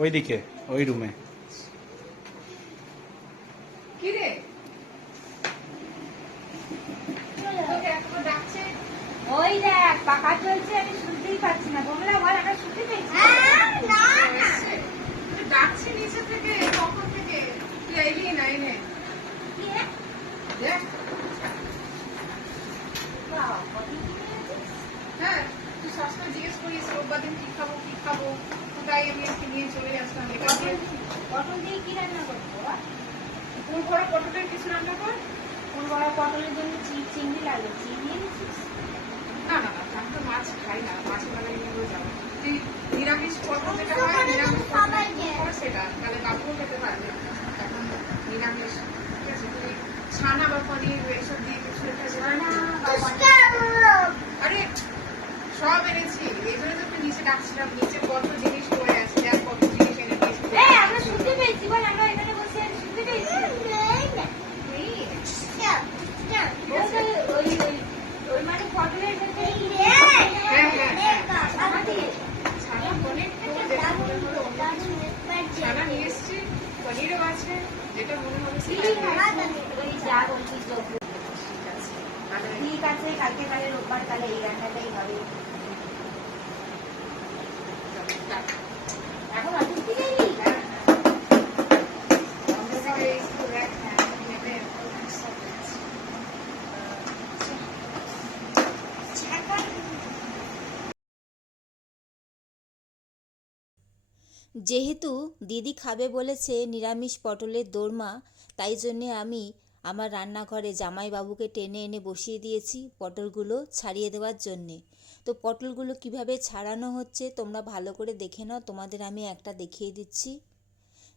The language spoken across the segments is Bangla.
ওইদিকে ওই রুমে। কি রে তোকে একবার ডাকছে ওই দেখ পাখা চলছে আমি শুনতেই পাচ্ছি না। তোমরা বল আমরা শুনতে পেয়েছি? এসছে। তুই ডাকছে নিচে থেকে কখন থেকে। তুই এলি না এনে দেখ। হ্যাঁ তুই সবসময় জিজ্ঞেস করিস রোববার দিন কি খাব কি খাব। তাই আমি আজকে নিয়ে চলে আসলাম পটল দিয়ে কি রান্না করব? ফুল ভরা পটলের কিছু রান্না কর। ফুল বড়া পটলের জন্য চিনি চিংড়ি চিনি চিংড়ি এনেছিস? না না না আমি তো মাছ খাই না মাছ বানাই নিয়ে করে যাব তুই নিরামিষ পটল যেটা হয় নিরামিষ পটল কর সেটা তাহলে বাবুও খেতে পারবে এখন নিরামিষ ঠিক আছে তুই ছানা বা পনির এসব দিয়ে কিছু একটা ছানা যেটা- বা আরে সব এনেছি এই জন্য তো তুই নিচে ডাকছিলাম নিচে কত জিনিস পড়ে আছে দেখ কত জিনিস এনে দিয়েছি এই, আমরা শুনতে পেয়েছি বল আমরা এখানে বসে আছি শুনতে পেয়েছি ওই তো- ওই ওই- ওই মানে পটলের ভেতরে হ্যাঁ হ্যাঁ হ্যাঁ ছানা দিয়ে ছানা পনির তোর যেটা মনে হলো অন্য কিছু। ছানা নিয়ে এসছি পনিরও আছে যেটা মনে হবে সেটা দিয়ে। ওই যা বলছিস তো। ঠিক আছে তাহলে ঠিক আছে কালকে তাহলে এই রান্নাটাই হবে। যেহেতু দিদি খাবে বলেছে নিরামিষ পটলের দোরমা তাই জন্যে আমি আমার রান্নাঘরে জামাইবাবুকে টেনে এনে বসিয়ে দিয়েছি পটলগুলো ছাড়িয়ে দেওয়ার জন্যে। তো পটলগুলো কীভাবে ছাড়ানো হচ্ছে তোমরা ভালো করে দেখে নাও, তোমাদের আমি একটা দেখিয়ে দিচ্ছি।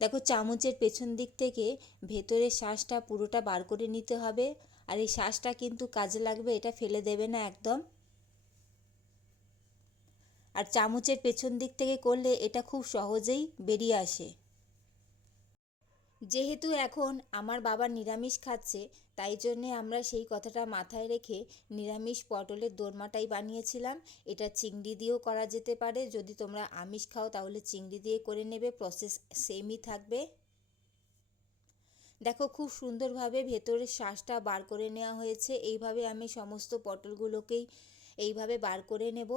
দেখো চামচের পেছন দিক থেকে ভেতরের শ্বাসটা পুরোটা বার করে নিতে হবে। আর এই শ্বাসটা কিন্তু কাজে লাগবে, এটা ফেলে দেবে না একদম। আর চামচের পেছন দিক থেকে করলে এটা খুব সহজেই বেরিয়ে আসে। যেহেতু এখন আমার বাবা নিরামিষ খাচ্ছে, তাই জন্যে আমরা সেই কথাটা মাথায় রেখে নিরামিষ পটলের দোরমাটাই বানিয়েছিলাম। এটা চিংড়ি দিয়েও করা যেতে পারে। যদি তোমরা আমিষ খাও, তাহলে চিংড়ি দিয়ে করে নেবে। প্রসেস সেমই থাকবে। দেখো, খুব সুন্দরভাবে ভেতরের শ্বাসটা বার করে নেওয়া হয়েছে। এইভাবে আমি সমস্ত পটলগুলোকেই এইভাবে বার করে নেব।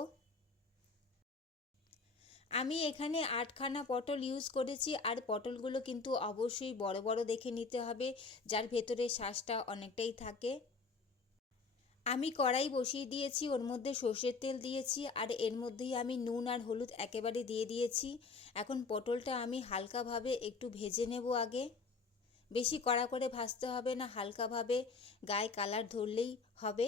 আমি এখানে আটখানা পটল ইউজ করেছি, আর পটলগুলো কিন্তু অবশ্যই বড় বড় দেখে নিতে হবে, যার ভেতরে শ্বাসটা অনেকটাই থাকে। আমি কড়াই বসিয়ে দিয়েছি, ওর মধ্যে সর্ষের তেল দিয়েছি, আর এর মধ্যেই আমি নুন আর হলুদ একেবারে দিয়ে দিয়েছি। এখন পটলটা আমি হালকাভাবে একটু ভেজে নেব আগে। বেশি কড়া করে ভাজতে হবে না, হালকাভাবে গায়ে কালার ধরলেই হবে।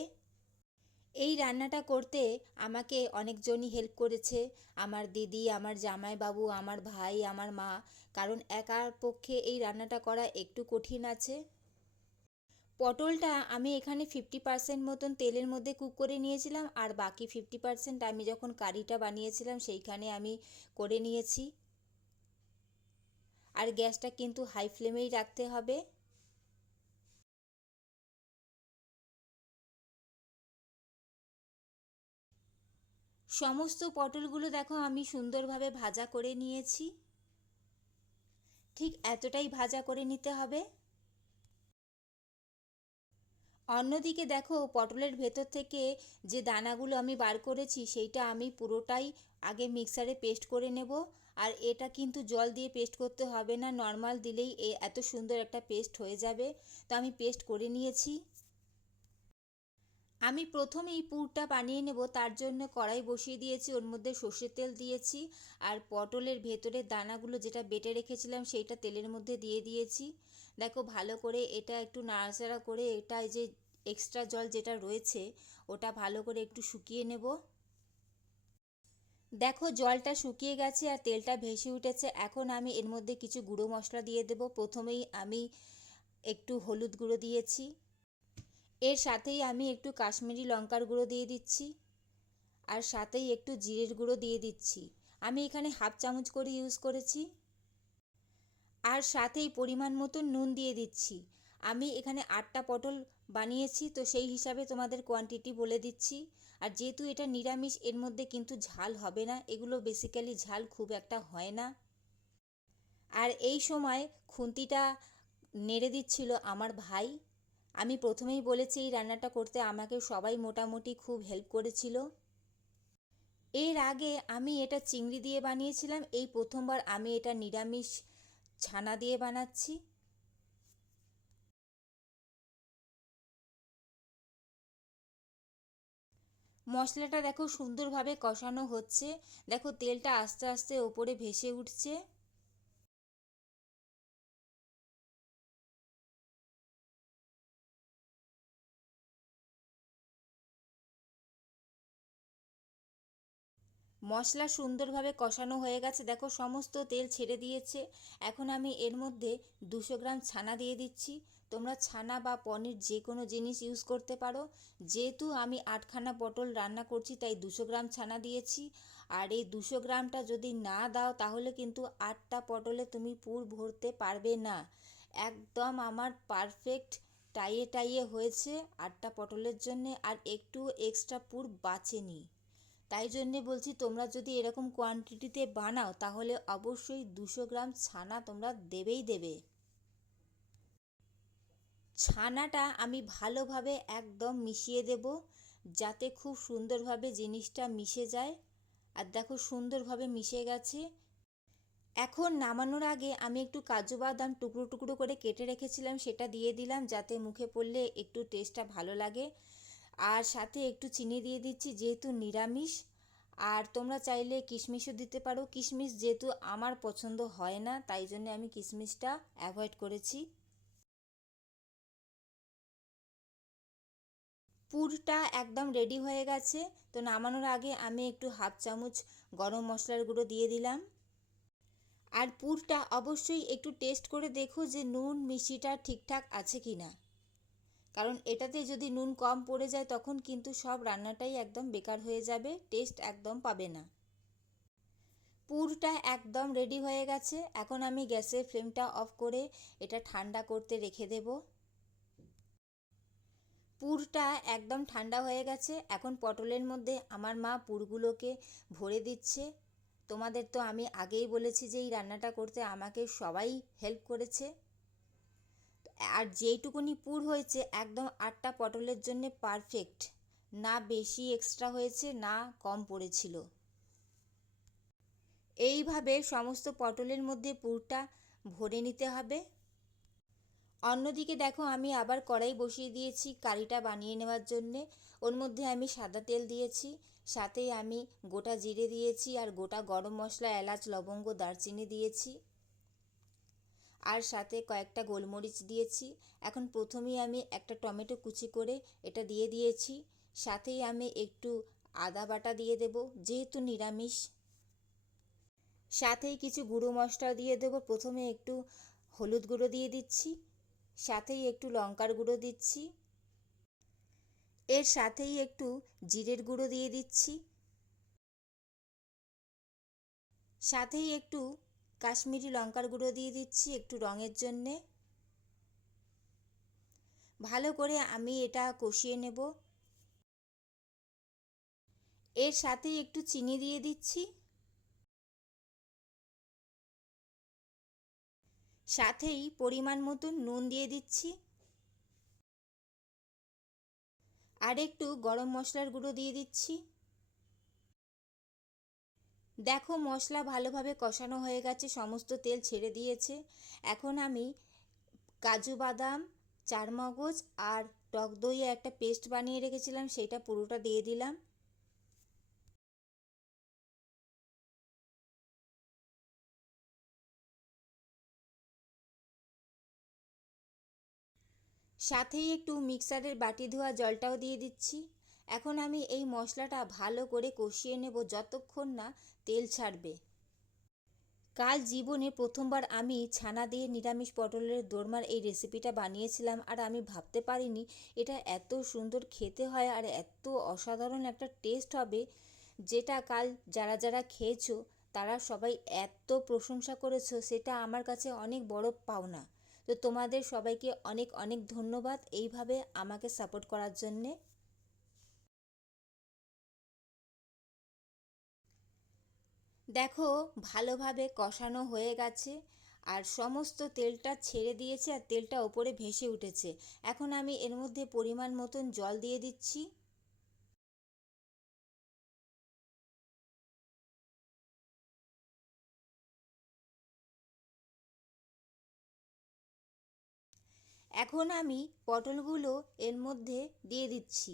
এই রান্নাটা করতে আমাকে অনেকজনই হেল্প করেছে। আমার দিদি, আমার জামাইবাবু, আমার ভাই, আমার মা, কারণ একার পক্ষে এই রান্নাটা করা একটু কঠিন আছে। পটলটা আমি এখানে ফিফটি পার্সেন্ট মতন তেলের মধ্যে কুক করে নিয়েছিলাম আর বাকি ফিফটি পার্সেন্ট আমি যখন কারিটা বানিয়েছিলাম সেইখানে আমি করে নিয়েছি। আর গ্যাসটা কিন্তু হাই ফ্লেমেই রাখতে হবে। সমস্ত পটলগুলো দেখো আমি সুন্দরভাবে ভাজা করে নিয়েছি। ঠিক এতটাই ভাজা করে নিতে হবে। অন্যদিকে দেখো পটলের ভেতর থেকে যে দানাগুলো আমি বার করেছি, সেইটা আমি পুরোটাই আগে মিক্সারে পেস্ট করে নেব। আর এটা কিন্তু জল দিয়ে পেস্ট করতে হবে না, নর্মাল দিলেই এত সুন্দর একটা পেস্ট হয়ে যাবে। তো আমি পেস্ট করে নিয়েছি। আমি প্রথমে এই পুরটা বানিয়ে নেব, তার জন্য কড়াই বসিয়ে দিয়েছি, ওর মধ্যে সর্ষের তেল দিয়েছি আর পটলের ভেতরের দানাগুলো যেটা বেটে রেখেছিলাম সেইটা তেলের মধ্যে দিয়ে দিয়েছি। দেখো ভালো করে এটা একটু নাড়াচাড়া করে এটা যে এক্সট্রা জল যেটা রয়েছে, ওটা ভালো করে একটু শুকিয়ে নেব। দেখো জলটা শুকিয়ে গেছে আর তেলটা ভেসে উঠেছে, এখন আমি এর মধ্যে কিছু গুঁড়ো মশলা দিয়ে দেব। প্রথমেই আমি একটু হলুদ গুঁড়ো দিয়েছি। এর সাথেই আমি একটু কাশ্মীরি লঙ্কার গুঁড়ো দিয়ে দিচ্ছি আর সাথেই একটু জিরের গুঁড়ো দিয়ে দিচ্ছি। আমি এখানে হাফ চামচ করে ইউজ করেছি। আর সাথেই পরিমাণ মতো নুন দিয়ে দিচ্ছি। আমি এখানে আটটা পটল বানিয়েছি, তো সেই হিসাবে তোমাদের কোয়ান্টিটি বলে দিচ্ছি। আর যেহেতু এটা নিরামিষ, এর মধ্যে কিন্তু ঝাল হবে না। এগুলো বেসিক্যালি ঝাল খুব একটা হয় না। আর এই সময় খুন্তিটা নেড়ে দিচ্ছিল আমার ভাই। আমি প্রথমেই বলেছি, এই রান্নাটা করতে আমাকে সবাই মোটামুটি খুব হেল্প করেছিল। এর আগে আমি এটা চিংড়ি দিয়ে বানিয়েছিলাম, এই প্রথমবার আমি এটা নিরামিষ ছানা দিয়ে বানাচ্ছি। মশলাটা দেখো সুন্দরভাবে কষানো হচ্ছে, দেখো তেলটা আস্তে আস্তে ওপরে ভেসে উঠছে। মশলা সুন্দরভাবে কষানো হয়ে গেছে। দেখো, সমস্ত তেল ছেড়ে দিয়েছে। এখন আমি এর মধ্যে দুশো গ্রাম ছানা দিয়ে দিচ্ছি। তোমরা ছানা বা পনির যে কোনো জিনিস ইউজ করতে পারো। যেহেতু আমি আটখানা পটল রান্না করছি, তাই দুশো গ্রাম ছানা দিয়েছি। আর এই দুশো গ্রামটা যদি না দাও, তাহলে কিন্তু আটটা পটলে তুমি পুর ভরতে পারবে না। একদম আমার পারফেক্ট টাইয়ে টাইয়ে হয়েছে আটটা পটলের জন্যে। আর একটু এক্সট্রা পুর বাঁচেনি। তাই জন্যে বলছি তোমরা যদি এরকম কোয়ান্টিটিতে বানাও, তাহলে অবশ্যই দুশো গ্রাম ছানা তোমরা দেবেই দেবে। ছানাটা আমি ভালোভাবে একদম মিশিয়ে দেব, যাতে খুব সুন্দরভাবে জিনিসটা মিশে যায়। আর দেখো সুন্দরভাবে মিশে গেছে। এখন নামানোর আগে আমি একটু কাজু বাদাম টুকরো টুকরো করে কেটে রেখেছিলাম, সেটা দিয়ে দিলাম, যাতে মুখে পড়লে একটু টেস্টটা ভালো লাগে। আর সাথে একটু চিনি দিয়ে দিচ্ছি, যেহেতু নিরামিষ। আর তোমরা চাইলে কিশমিশও দিতে পারো। কিশমিশ যেহেতু আমার পছন্দ হয় না, তাই জন্য আমি কিশমিশটা অ্যাভয়েড করেছি। পুরটা একদম রেডি হয়ে গেছে। তো নামানোর আগে আমি একটু হাফ চামচ গরম মশলার গুঁড়ো দিয়ে দিলাম। আর পুরটা অবশ্যই একটু টেস্ট করে দেখো যে নুন, মিষ্টিটা ঠিকঠাক আছে কি না কারণ এটাতে যদি নুন কম পড়ে যায়, তখন কিন্তু সব রান্নাটাই একদম বেকার হয়ে যাবে টেস্ট একদম পাবে না। পুরটা একদম রেডি হয়ে গেছে। এখন আমি গ্যাসের ফ্লেমটা অফ করে এটা ঠান্ডা করতে রেখে দেব। পুরটা একদম ঠান্ডা হয়ে গেছে। এখন পটলের মধ্যে আমার মা পুরগুলোকে ভরে দিচ্ছে। তোমাদের তো আমি আগেই বলেছি যে এই রান্নাটা করতে আমাকে সবাই হেল্প করেছে। আর যেইটুকুনি পুর হয়েছে, একদম আটটা পটলের জন্য পারফেক্ট না বেশি এক্সট্রা হয়েছে, না কম পড়েছিল। এইভাবে সমস্ত পটলের মধ্যে পুরটা ভরে নিতে হবে। অন্যদিকে দেখো, আমি আবার কড়াই বসিয়ে দিয়েছি কারিটা বানিয়ে নেওয়ার জন্যে। ওর মধ্যে আমি সাদা তেল দিয়েছি, সাথেই আমি গোটা জিরে দিয়েছি আর গোটা গরম মশলা, এলাচ, লবঙ্গ, দারচিনি দিয়েছি। আর সাথে কয়েকটা গোলমরিচ দিয়েছি। এখন প্রথমেই আমি একটা টমেটো কুচি করে এটা দিয়ে দিয়েছি। সাথেই আমি একটু আদা বাটা দিয়ে দেব, যেহেতু নিরামিষ। সাথেই কিছু গুঁড়ো মশলা দিয়ে দেব, প্রথমে একটু হলুদ গুঁড়ো দিয়ে দিচ্ছি। সাথেই একটু লঙ্কার গুঁড়ো দিচ্ছি। এর সাথেই একটু জিরের গুঁড়ো দিয়ে দিচ্ছি। সাথেই একটু কাশ্মীরি লঙ্কার গুঁড়ো দিয়ে দিচ্ছি একটু রঙের জন্যে। ভালো করে আমি এটা কষিয়ে নেব। এর সাথেই একটু চিনি দিয়ে দিচ্ছি। সাথেই পরিমাণ মতন নুন দিয়ে দিচ্ছি। আর একটু গরম মশলার গুঁড়ো দিয়ে দিচ্ছি। দেখো মশলা ভালোভাবে কষানো হয়ে গেছে, সমস্ত তেল ছেড়ে দিয়েছে। এখন আমি কাজু বাদাম, চারমগজ আর টক দইয়ে একটা পেস্ট বানিয়ে রেখেছিলাম, সেটা পুরোটা দিয়ে দিলাম। সাথেই একটু মিক্সারের বাটি ধোয়া জলটাও দিয়ে দিচ্ছি। এখন আমি এই মশলাটা ভালো করে কষিয়ে নেব যতক্ষণ না তেল ছাড়বে। কাল জীবনে প্রথমবার আমি ছানা দিয়ে নিরামিষ পটলের দোরমার এই রেসিপিটা বানিয়েছিলাম আর আমি ভাবতে পারিনি এটা এত সুন্দর খেতে হয় আর এত অসাধারণ একটা টেস্ট হবে যেটা কাল যারা যারা খেয়েছো তারা সবাই এত প্রশংসা করেছ সেটা আমার কাছে অনেক বড় পাওনা। তো তোমাদের সবাইকে অনেক অনেক ধন্যবাদ এইভাবে আমাকে সাপোর্ট করার জন্যে। দেখো, ভালোভাবে কষানো হয়ে গেছে আর সমস্ত তেলটা ছেড়ে দিয়েছে আর তেলটা ওপরে ভেসে উঠেছে। এখন আমি এর মধ্যে পরিমাণ মতন জল দিয়ে দিচ্ছি। এখন আমি পটলগুলো এর মধ্যে দিয়ে দিচ্ছি।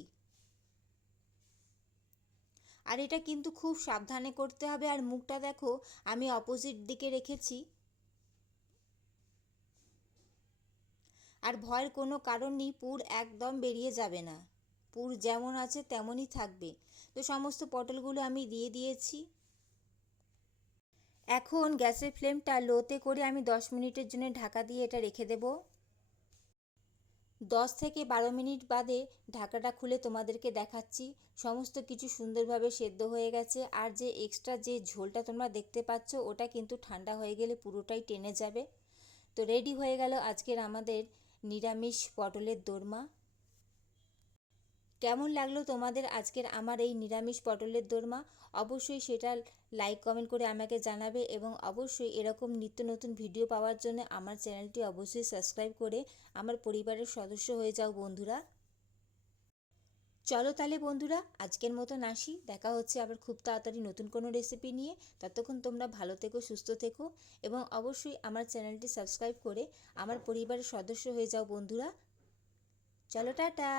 আর এটা কিন্তু খুব সাবধানে করতে হবে। আর মুখটা দেখো, আমি অপোজিট দিকে রেখেছি। আর ভয়ের কোনো কারণ নেই, পুর একদম বেরিয়ে যাবে না। পুর যেমন আছে তেমনই থাকবে। তো সমস্ত পটলগুলো আমি দিয়ে দিয়েছি। এখন গ্যাসের ফ্লেমটা লোতে করে আমি দশ মিনিটের জন্য ঢাকা দিয়ে এটা রেখে দেবো। দশ থেকে বারো মিনিট বাদে ঢাকাটা খুলে তোমাদেরকে দেখাচ্ছি। সমস্ত কিছু সুন্দরভাবে সেদ্ধ হয়ে গেছে। আর যে এক্সট্রা যে ঝোলটা তোমরা দেখতে পাচ্ছ, ওটা কিন্তু ঠান্ডা হয়ে গেলে পুরোটাই টেনে যাবে। তো রেডি হয়ে গেল আজকের আমাদের নিরামিষ পটলের দোরমা। কেমন লাগল তোমাদের আজকের আমার এই নিরামিষ পটলের দোরমা? অবশ্যই সেটা লাইক কমেন্ট করে আমাকে জানাবে এবং অবশ্যই এরকম নিত্য নতুন ভিডিও পাওয়ার জন্য আমার চ্যানেলটি অবশ্যই সাবস্ক্রাইব করে আমার পরিবারের সদস্য হয়ে যাও বন্ধুরা। চলো তাহলে বন্ধুরা, আজকের মতন আসি। দেখা হচ্ছে আবার খুব তাড়াতাড়ি নতুন কোনো রেসিপি নিয়ে। ততক্ষণ তোমরা ভালো থেকো, সুস্থ থেকো এবং অবশ্যই আমার চ্যানেলটি সাবস্ক্রাইব করে আমার পরিবারের সদস্য হয়ে যাও বন্ধুরা। চলো টাটা!